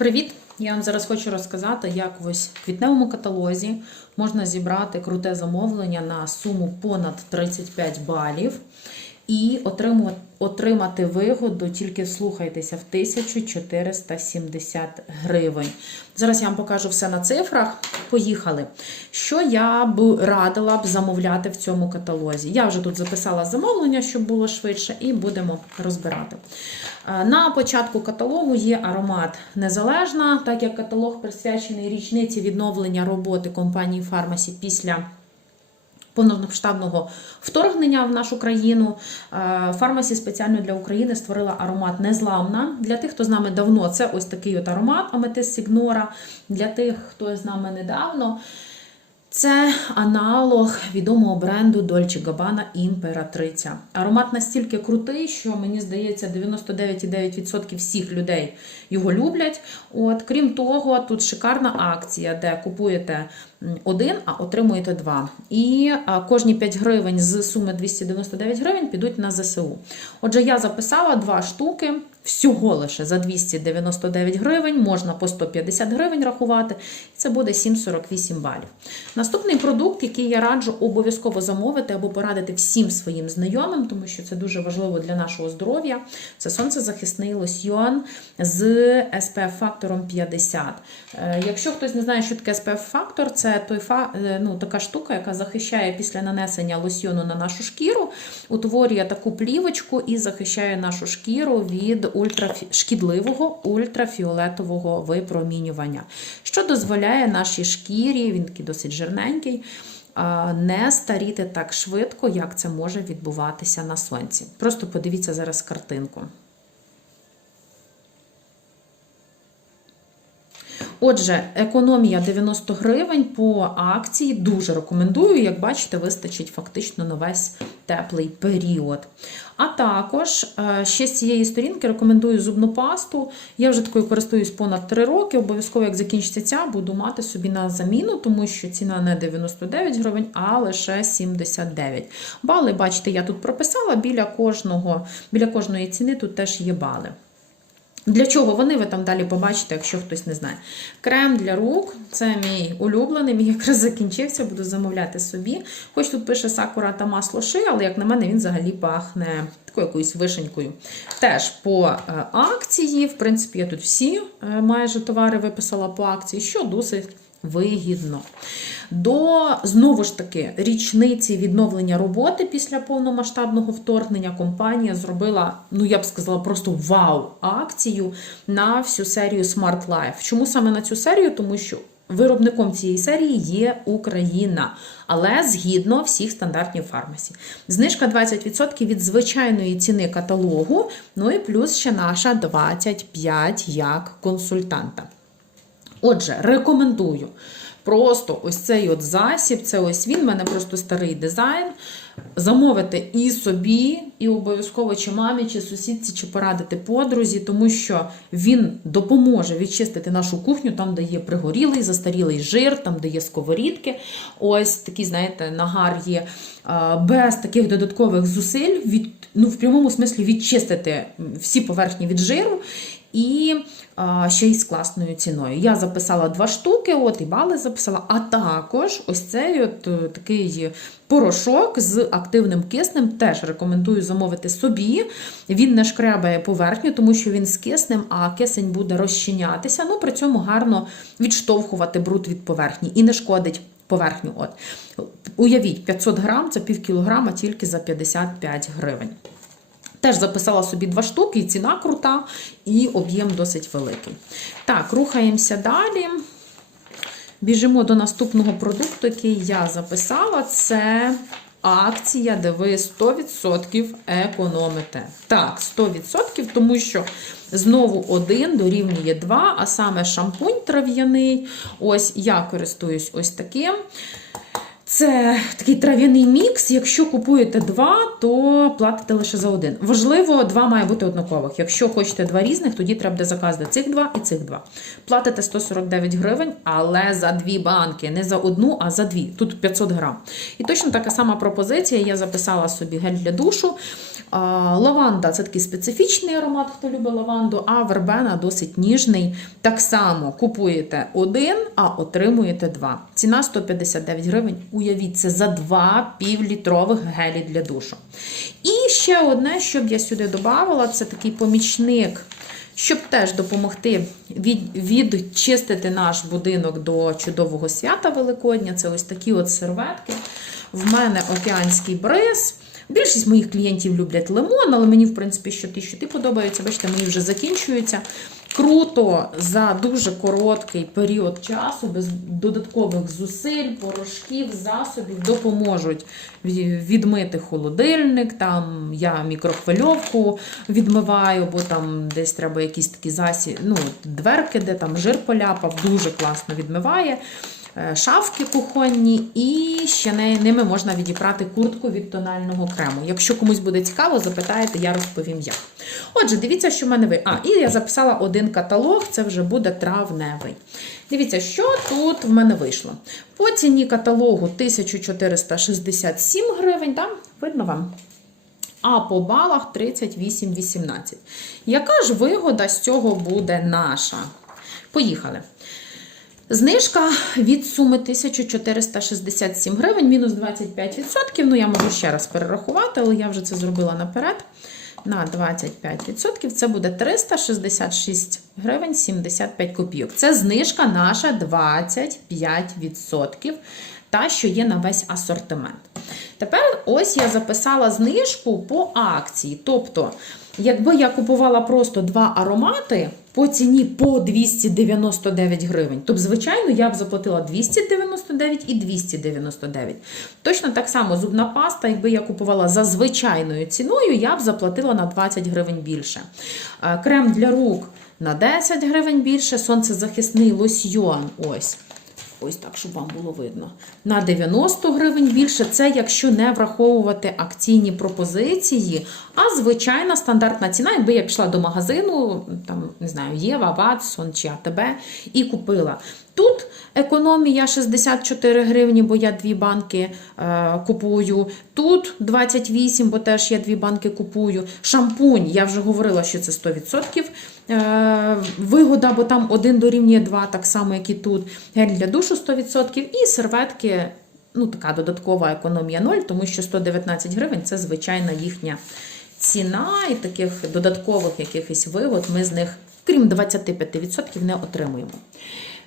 Привіт! Я вам зараз хочу розказати, як ось в квітневому каталозі можна зібрати круте замовлення на суму понад 35 балів і отримати вигоду, тільки вслухайтеся, в 1470 гривень. Зараз я вам покажу все на цифрах. Поїхали. Що я б радила б замовляти в цьому каталозі? Я вже тут записала замовлення, щоб було швидше, і будемо розбирати. Е, На початку каталогу є аромат Незалежна, так як каталог присвячений річниці відновлення роботи компанії Фармасі після повномасштабного вторгнення в нашу країну. Е, Фармасі спеціально для України створила аромат Незламна. Для тих, хто з нами давно, це ось такий от аромат Аметис Сігнора. Для тих, хто з нами недавно. Це аналог відомого бренду Dolce Gabbana Імператриця. Аромат настільки крутий, що мені здається, 99,9% всіх людей його люблять. От, крім того, тут шикарна акція, де купуєте один, а отримуєте два. І кожні 5 гривень з суми 299 гривень підуть на ЗСУ. Отже, я записала два штуки. Всього лише за 299 гривень, можна по 150 гривень рахувати, це буде 7,48 балів. Наступний продукт, який я раджу обов'язково замовити або порадити всім своїм знайомим, тому що це дуже важливо для нашого здоров'я. Це сонцезахисний лосьйон з SPF фактором 50. Е, Якщо хтось не знає, що таке SPF фактор, це той фа, е, ну, така штука, яка захищає після нанесення лосьйону на нашу шкіру, утворює таку плівочку і захищає нашу шкіру від ультрафі... шкідливого ультрафіолетового випромінювання, що дозволяє нашій шкірі, він такий досить жирненький, не старіти так швидко, як це може відбуватися на сонці. Просто подивіться зараз картинку. Отже, економія 90 гривень по акції дуже рекомендую. Як бачите, вистачить фактично на весь теплий період. А також е, ще з цієї сторінки рекомендую зубну пасту. Я вже такою користуюсь понад 3 роки. Обов'язково, як закінчиться ця, буду мати собі на заміну, тому що ціна не 99 гривень, а лише 79. Бали, бачите, я тут прописала біля кожного, біля кожної ціни тут теж є бали. Для чого вони ви там далі побачите, якщо хтось не знає. Крем для рук це мій улюблений, мій якраз закінчився, буду замовляти собі. Хоч тут пише сакура та масло ши, але як на мене, він взагалі пахне такою якоюсь вишенькою. Теж по е, акції, в принципі, я тут всі е, майже товари виписала по акції, що досить вигідно. До знову ж таки річниці відновлення роботи після повномасштабного вторгнення компанія зробила, ну я б сказала, просто вау-акцію на всю серію Smart Life. Чому саме на цю серію? Тому що виробником цієї серії є Україна, але згідно всіх стандартів фармасі. Знижка 20% від звичайної ціни каталогу, ну і плюс ще наша 25 як консультанта. Отже, рекомендую. Просто ось цей от засіб, це ось він, в мене просто старий дизайн. Замовити і собі, і обов'язково чи мамі, чи сусідці, чи порадити подрузі, тому що він допоможе відчистити нашу кухню, там, де є пригорілий, застарілий жир, там, де є сковорідки. Ось такий, знаєте, нагар є без таких додаткових зусиль, від, ну, в прямому смислі відчистити всі поверхні від жиру. І ще й з класною ціною. Я записала два штуки, от і бали записала, а також ось цей от е, такий порошок з активним киснем. Теж рекомендую замовити собі. Він не шкрябає поверхню, тому що він з киснем, а кисень буде розчинятися. Ну, при цьому гарно відштовхувати бруд від поверхні і не шкодить. Поверхню. От. Уявіть, 500 грам це пів кілограма тільки за 55 гривень. Теж записала собі два штуки, і ціна крута, і об'єм досить великий. Так, рухаємося далі. Біжимо до наступного продукту, який я записала. Це акція, де ви 100% економите. Так, 100%, тому що знову один дорівнює 2, а саме шампунь трав'яний. Ось я користуюсь ось таким. Це такий трав'яний мікс. Якщо купуєте два, то платите лише за один. Важливо, два має бути однакових. Якщо хочете два різних, тоді треба буде заказати цих два і цих два. Платите 149 гривень, але за дві банки. Не за одну, а за дві. Тут 500 грам. І точно така сама пропозиція. Я записала собі гель для душу. Лаванда це такий специфічний аромат, хто любить лаванду, а вербена досить ніжний. Так само купуєте один, а отримуєте два. Ціна 159 гривень. Уявіть, це за два півлітрових гелі для душу. І ще одне, що б я сюди додавала, це такий помічник. Щоб теж допомогти від, відчистити наш будинок до чудового свята Великодня, це ось такі от серветки. В мене океанський бриз. Більшість моїх клієнтів люблять лимон, але мені, в принципі, що ті, що ті подобаються. Бачите, мої вже закінчуються. Круто за дуже короткий період часу, без додаткових зусиль, порошків, засобів допоможуть відмити холодильник. Там я мікрохвильовку відмиваю, бо там десь треба якісь такі засіб, ну, дверки, де там жир поляпав, дуже класно відмиває. Е, Шафки кухонні, і ще ними можна відібрати куртку від тонального крему. Якщо комусь буде цікаво, запитаєте, я розповім як. Отже, дивіться, що в мене ви. А, і я записала один каталог, це вже буде травневий. Дивіться, що тут в мене вийшло. По ціні каталогу 1467 гривень, так? Видно вам? А по балах 38,18. Яка ж вигода з цього буде наша? Поїхали. Знижка від суми 1467 гривень, мінус 25%. Ну, я можу ще раз перерахувати, але я вже це зробила наперед. На 25% це буде 366 гривень 75 копійок. Це знижка наша 25%, та, що є на весь асортимент. Тепер ось я записала знижку по акції. Тобто, якби я купувала просто два аромати по ціні по 299 гривень, Тобто, звичайно, я б заплатила 299 і 299. Точно так само зубна паста, якби я купувала за звичайною ціною, я б заплатила на 20 гривень більше. Е, Крем для рук на 10 гривень більше, сонцезахисний лосьйон. Ось. Ось так, щоб вам було видно. На 90 гривень більше. Це якщо не враховувати акційні пропозиції, а звичайна стандартна ціна, якби я пішла до магазину, там, не знаю, Єва, Ватсон чи АТБ, і купила. Тут економія 64 гривні, бо я дві банки е, купую. Тут 28, бо теж я дві банки купую. Шампунь, я вже говорила, що це 100% е, вигода, бо там один дорівнює 2, так само, як і тут. Гель для душу 100%. І серветки, ну така додаткова економія 0, тому що 119 гривень це звичайна їхня ціна, і таких додаткових якихось вигод ми з них, крім 25%, не отримуємо.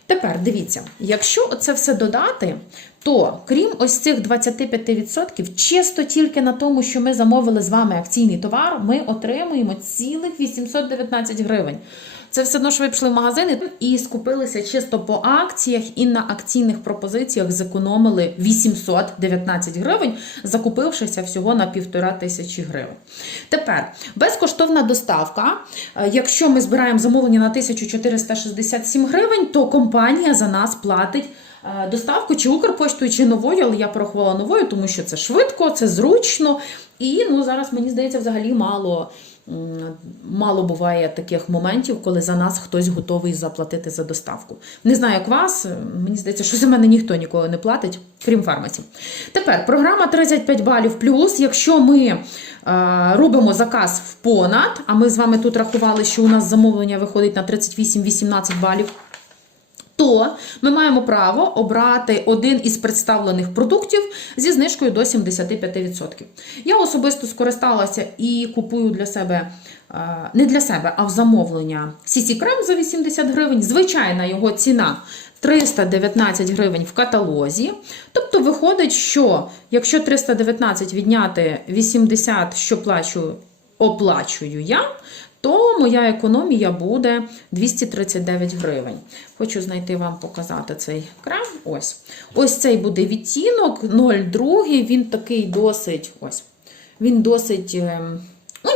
Тепер дивіться, якщо це все додати, то крім ось цих 25%, чисто тільки на тому, що ми замовили з вами акційний товар, ми отримуємо цілих 819 гривень. Це все одно, що ви пішли в магазин і скупилися чисто по акціях і на акційних пропозиціях зекономили 819 гривень, закупившися всього на півтора тисячі гривень. Тепер безкоштовна доставка. Е, Якщо ми збираємо замовлення на 1467 гривень, то компанія за нас платить. е, Доставку чи Укрпоштою, чи новою, але я порахувала новою, тому що це швидко, це зручно. І ну, зараз, мені здається, взагалі мало, мало буває таких моментів, коли за нас хтось готовий заплатити за доставку. Не знаю, як вас, е, мені здається, що за мене ніхто ніколи не платить, крім фармаці. Тепер програма 35 балів плюс. Якщо ми е, робимо заказ в понад, а ми з вами тут рахували, що у нас замовлення виходить на 38-18 балів то ми маємо право обрати один із представлених продуктів зі знижкою до 75%. Я особисто скористалася і купую для себе. е, Не для себе, а в замовлення Сісі Крем за 80 гривень. Звичайна його ціна 319 гривень в каталозі. Тобто виходить, що якщо 319 відняти 80, що плачу, оплачую я, то моя економія буде 239 гривень. Хочу знайти вам показати цей крем. Ось. Ось цей буде відтінок 02. Він такий досить ось. Він досить е,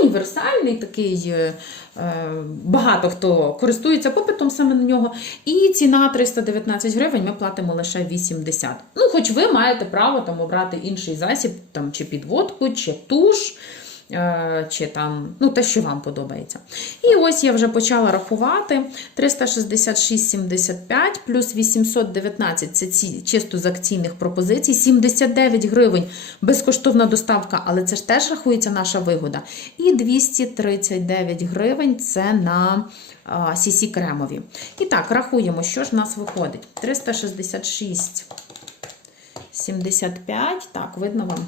універсальний, такий. е, е, Багато хто користується попитом саме на нього. І ціна 319 гривень, ми платимо лише 80. Ну, хоч ви маєте право там обрати інший засіб, там, чи підводку, чи туш. Е, чи там, ну, те, що вам подобається. І ось я вже почала рахувати 366,75 плюс 819 це ці чисто з акційних пропозицій, 79 гривень безкоштовна доставка, але це ж теж рахується наша вигода. І 239 гривень це на сісі кремові. І так, рахуємо, що ж в нас виходить. 366 75, так, видно вам.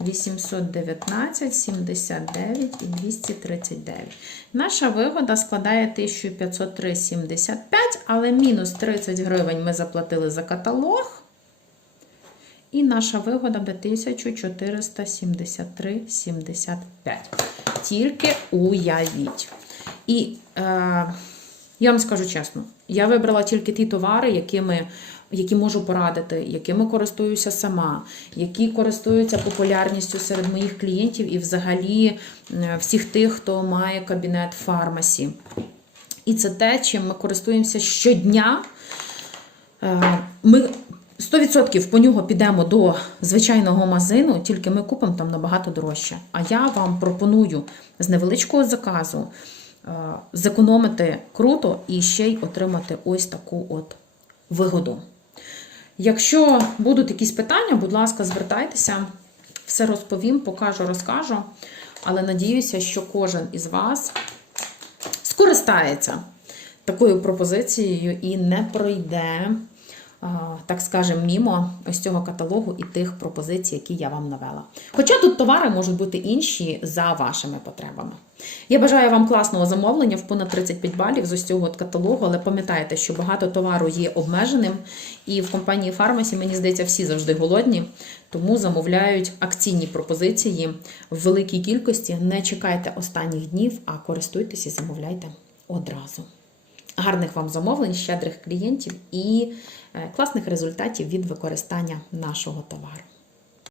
819, 79 і 239. Наша вигода складає 1503,75, але мінус 30 гривень ми заплатили за каталог. І наша вигода буде 1473,75. Тільки уявіть. І е, я вам скажу чесно, я вибрала тільки ті товари, якими, які можу порадити, якими користуюся сама, які користуються популярністю серед моїх клієнтів і взагалі е, всіх тих, хто має кабінет фармасі. І це те, чим ми користуємося щодня. Е, Ми 100% по нього підемо до звичайного магазину, тільки ми купимо там набагато дорожче. А я вам пропоную з невеличкого заказу е, зекономити круто і ще й отримати ось таку от вигоду. Якщо будуть якісь питання, будь ласка, звертайтеся, все розповім, покажу, розкажу. Але надіюся, що кожен із вас скористається такою пропозицією і не пройде, так скажемо, мімо ось цього каталогу і тих пропозицій, які я вам навела. Хоча тут товари можуть бути інші за вашими потребами. Я бажаю вам класного замовлення в понад 35 балів з ось цього от каталогу, але пам'ятайте, що багато товару є обмеженим, і в компанії Фармасі, мені здається, всі завжди голодні, тому замовляють акційні пропозиції в великій кількості. Не чекайте останніх днів, а користуйтесь і замовляйте одразу. Гарних вам замовлень, щедрих клієнтів і е, класних результатів від використання нашого товару.